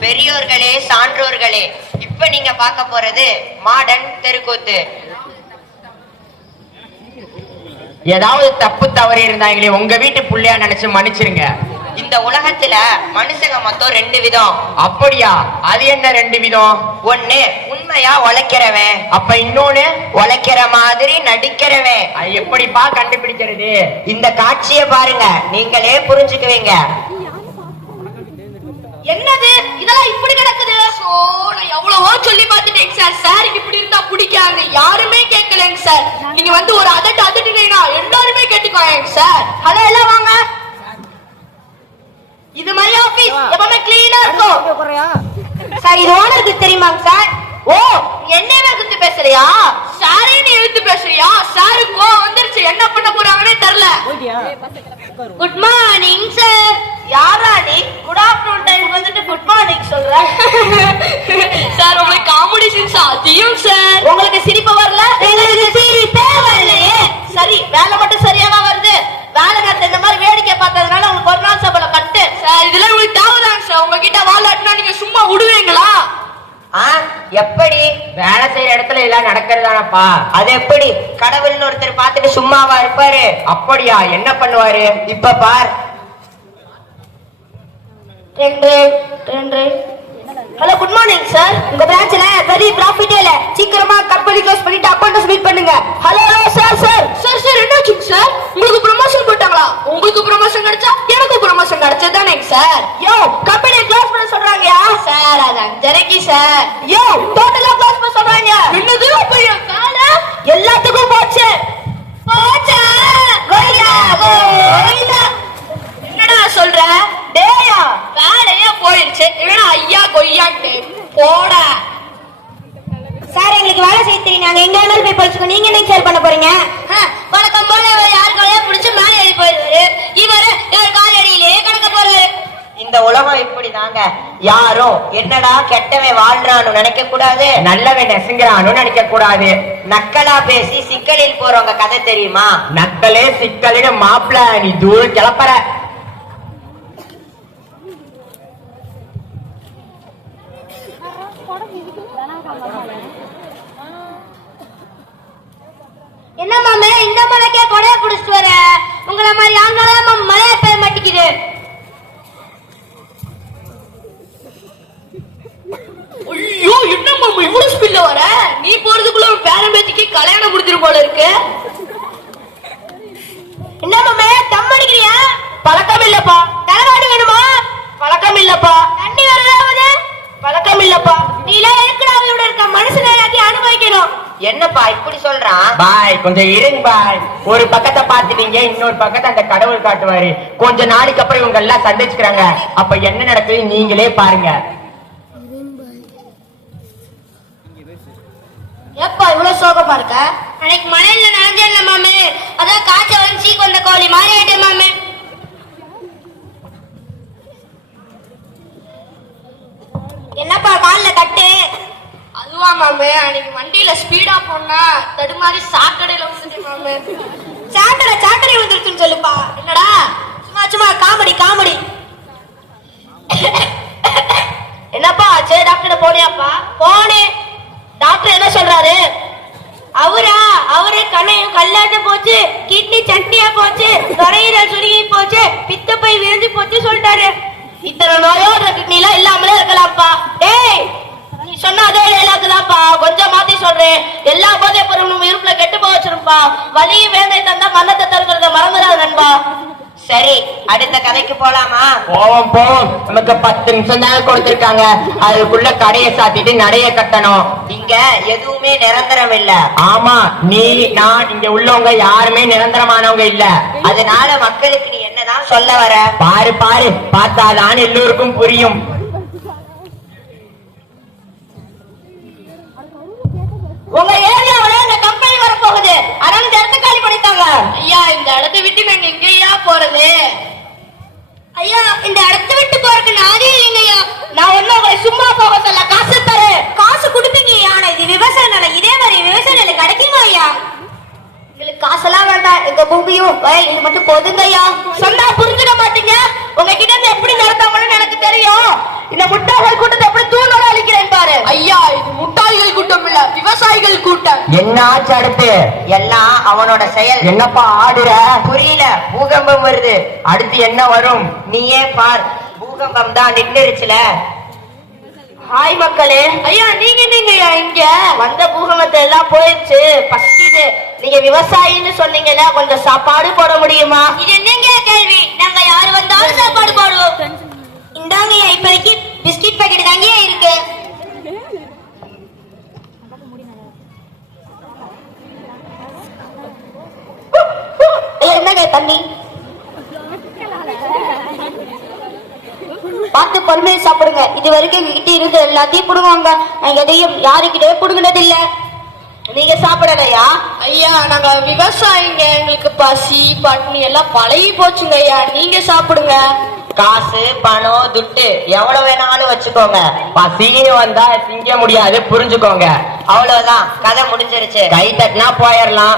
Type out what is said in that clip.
பெரியோர்களே சான்றோர்களே இப்ப நீங்க பார்க்க போறது மாடர்ன் தெருக்கூத்து. ஏதாவது தப்பு தவறு இருந்தாங்களே உங்க வீட்டு புள்ளையா நினைச்சு மன்னிச்சிருங்க. இந்த உலகத்துல மனுஷங்க மொத்தம் ரெண்டு விதம். அப்படியா? அது என்ன ரெண்டு விதம்? ஒண்ணு உண்மையா உழைக்கிறவன். அப்ப இன்னொன்னு உழைக்கிற மாதிரி நடிக்கிறவன். எப்படிப்பா கண்டுபிடிக்கிறது? இந்த காட்சியை பாருங்க நீங்களே புரிஞ்சுக்குவீங்க. என்னது? இதெல்லாம் இப்படி கிடக்குது? சோ நான் எவ்வளவோ சொல்லி பார்த்துட்டேங்க சார் சார் இப்படி இருந்தா பிடிக்காது யாருமே கேட்கலங்க சார் நீங்க வந்து ஒரு அதட்டு அதட்டுனீங்கன்னா எல்லாருமே கேட்டுக்கோங்க சார் ஹலோ எல்லாம் வாங்க. இது மாதிரி ஆபீஸ் எப்பவுமே கிளீனா இருக்கும். சார் இது ஓனருக்கு தெரியுமாங்க சார் ஓ என்னவே குத்து பேசுறியா? சாரே நீ எழுத்து பேசுறியா? சாருக்கு வந்துருச்சு. என்ன பண்ண போறாங்கன்னே தெரியல. குட் மார்னிங் சார் யாரா நீ குட் ஆஃப்டர்நூன் டைம் வந்துட்டு குட் மார்னிங் சொல்ற சார் உங்களுக்கு காமெடி சென்ஸ் அதிகம் சார் உங்களுக்கு சிரிப்பு வரல? எங்களுக்கு சிரிப்பே வரலையே சரி வேலை மட்டும் சரியாவா வருது? வேலை நேரத்துல இந்த மாதிரி வேடிக்கை பார்த்ததுனால உங்களுக்கு ஒரு நாள் சம்பளம் கட்டு. சார் இதெல்லாம் உங்களுக்கு தேவைதாங்க சார்? உங்ககிட்ட வாழாட்டினா நீங்க சும்மா விடுவீங்களா? எப்படி? வேலை செய்யற இடத்துல எல்லாம் நடக்கிறதானப்பா? அது எப்படி? கடவுள்னு ஒருத்தர் பார்த்துட்டு சும்மாவா இருப்பாரு. அப்படியா? என்ன பண்ணுவாரு? இப்ப பார். ரெண்டு ரெண்டு. ஹலோ குட் மார்னிங் சார் உங்க பிரான்ச்ல பெரிய ப்ராஃபிட்டே இல்ல. சீக்கிரமா கம்பெனி க்ளோஸ் பண்ணிட்டு அக்கவுண்ட் மீட் பண்ணுங்க. Hello hello sir sir sir sir என்ன ஆச்சுங்க சார் உங்களுக்கு ப்ரமோஷன் போட்டாங்களா? உங்களுக்கு ப்ரமோஷன் கிடைச்சா? எனக்கு ப்ரமோஷன் கிடைச்சதானே சார் யோ கம்பெனி க்ளோஸ் பண்ண சொல்றாங்கயா சார் அது அஞ்சரைக்கு சார் யோ டோட்டலா க்ளோஸ் பண்ண சொல்றாங்க. என்னது? பெரிய கால? எல்லாத்துக்கும் போச்சு. போச்சா? கோயிலா கோயிலா என்னடா சொல்ற? டேயா வேலையா போயிடுச்சு இவனா ஐயா கொய்யாட்டு போடா சார் எங்களுக்கு வேலை செய்ய தெரியும் நாங்க எங்க வேணாலும் போய் படிச்சுக்கோ நீங்க என்ன சேல் பண்ண போறீங்க? வணக்கம் போல இவர் யார் காலையா பிடிச்சு மேலே ஏறி போயிடுவாரு. இவர் இவர் கால் அடியிலேயே கிடக்க போறாரு. இந்த உலகம் இப்படிதாங்க. யாரும் என்னடா கெட்டவன் வாழ்றான்னு நினைக்க கூடாது. நல்லவன் நெசுங்கிறான்னு நினைக்க கூடாது. நக்கலா பேசி சிக்கலில் போறவங்க கதை தெரியுமா? நக்கலே சிக்கலின்னு மாப்பிள நீ தூரம் கிளப்புற. என்ன மாமே இந்த மலைக்கே கொடைய குடிச்சிட்டு வர? உங்களை மாதிரி ஆண்களாம் மழையா பெய்ய மாட்டேங்குது ஐயோ என்ன மாமா இவ்வளவு ஸ்பீட்ல வர நீ போறதுக்குள்ள ஒரு பேரன் பேத்திக்கு கல்யாணம் முடிஞ்சிரும் போல இருக்கு என்ன மாமே தம் அடிக்கிறியா பழக்கம் இல்லப்பா தலைவாடி வேணுமா பழக்கம் இல்லப்பா தண்ணி வரலாவது பழக்கம் இல்லப்பா நீ எல்லாம் எதுக்குடா அவளோட இருக்க மனுஷனை எல்லாத்தையும் அனுபவிக்கணும் என்னப்பா இப்படி சொல்றான்? பாய் கொஞ்சம் இருங்க பாய். ஒரு பக்கத்தை பார்த்துட்டீங்க இன்னொரு பக்கத்தை அந்த கடவுள் காட்டுவாரு. கொஞ்ச நாளைக்கு அப்புறம் இவங்க எல்லாம் சந்திச்சுக்கிறாங்க. அப்ப என்ன நடக்குது நீங்களே பாருங்க. எப்பா இவ்வளவு சோகமா இருக்க? அன்னைக்கு மழையில நனைஞ்சல மாமே. அதான் காய்ச்சல் வந்து சீக்கு வந்த கோழி மாறி ஆயிட்டேன் மாமே என்னப்பா கால்ல கட்டு அதுவா மாமே. அன்னைக்கு வண்டியில ஸ்பீடா போனா தடுமாறி சாக்கடையில விழுந்துட்டு மாமே. சாட்டடை சாட்டடை விழுந்துருச்சுன்னு சொல்லுப்பா. என்னடா? சும்மா சும்மா காமெடி காமெடி. என்னப்பா சரி டாக்டர் போனியாப்பா? போனேன் டாக்டர் என்ன சொல்றாரு? அவரா? அவரே கண்ணையும் கல்லாட்டு போச்சு கிட்னி சட்னியா போச்சு நுரையீரல் சுருங்கி போச்சு பித்தப்பை விரிஞ்சு போச்சு சொல்லிட்டாரு. இத்தனை நோயோட கிட்னில இல்லாமலே இருக்கலாம்ப்பா. டேய் நீ சொன்ன அதே மாத்தி சொல்றேன் எல்லா போதை பொருளும் இருப்புல கெட்டு போக வச்சிருப்பா. வலியும் வேந்தை தந்தா மரணத்தை தருகிறத மறந்துடாத நண்பா. சரி அடுத்த கதைக்கு போலாமா? போவோம் போவோம். நமக்கு பத்து நிமிஷம் தான் கொடுத்திருக்காங்க. அதுக்குள்ள கடையை சாத்திட்டு நடைய கட்டணும். இங்க எதுவுமே நிரந்தரம் இல்ல. ஆமா நீ நான் இங்க உள்ளவங்க யாருமே நிரந்தரமானவங்க இல்ல. அதனால மக்களுக்கு நீ என்னதான் சொல்ல வர? பாரு பாரு. பார்த்தாதான் எல்லோருக்கும் புரியும். உங்க ஏரியாவுல இந்த கம்பெனி வர போகுது அதனால இந்த இடத்த காலி பண்ணிட்டாங்க. ஐயா இந்த இடத்தை விட்டு நாங்க எங்கேயா போறது? ஐயா இந்த இடத்த விட்டு போறதுக்கு நாதே இல்லைங்கய்யா நான் ஒண்ணும் உங்களை சும்மா போக சொல்ல காசு தரேன். காசு கொடுப்பீங்க ஆனா இது விவசாய நிலம் இதே மாதிரி விவசாய நிலம் கிடைக்குமா ஐயா? எங்களுக்கு காசெல்லாம் வேண்டாம். எங்க பூமியும் வயல் இது மட்டும் போதுங்க ஐயா. சொன்னா புரிஞ்சுக்க மாட்டீங்க. உங்ககிட்ட இருந்து எப்படி நடத்தாங்கன்னு எனக்கு தெரியும். இந்த முட்டாள்கள் கூட என்னாச்சு? அடுத்து? எல்லாம் அவனோட செயல். என்னப்பா ஆடுற? புரியல. பூகம்பம் வருது. அடுத்து என்ன வரும்? நீயே பார். பூகம்பம் தான் நின்றுச்சுல ஹாய் மக்களே. ஐயா நீங்க நீங்க இங்க? வந்த பூகமத்தை எல்லாம் போயிடுச்சு ஃபர்ஸ்ட் இது. நீங்க விவசாயின்னு சொன்னீங்கன்னா கொஞ்சம் சாப்பாடு போட முடியுமா? இது என்னங்க கேள்வி? நாங்க யாரு வந்தாலும் சாப்பாடு போடுவோம். இந்தாங்கய்யா இப்போதைக்கு பிஸ்கட் பாக்கெட் தாங்கய்யா இருக்கு ஐயா என்னங்க தண்ணி. பார்த்து பொறுமையை சாப்பிடுங்க. இது வரைக்கும் எங்ககிட்ட இருந்து எல்லாத்தையும் புடுங்குவாங்க. எதையும் யாருக்கிட்டே புடுங்கினது இல்ல நீங்க சாப்பிடலையா? ஐயா நாங்க விவசாயிங்க. எங்களுக்கு பசி பட்னி எல்லாம் பழகி போச்சுங்க ஐயா. நீங்க சாப்பிடுங்க. காசு பணம் துட்டு எவ்வளவு வேணாலும் வச்சுக்கோங்க. பசின்னு வந்தா திங்க முடியாது புரிஞ்சுக்கோங்க. அவ்வளவுதான். கதை முடிஞ்சிருச்சு. கை தட்டினா போயிடலாம்.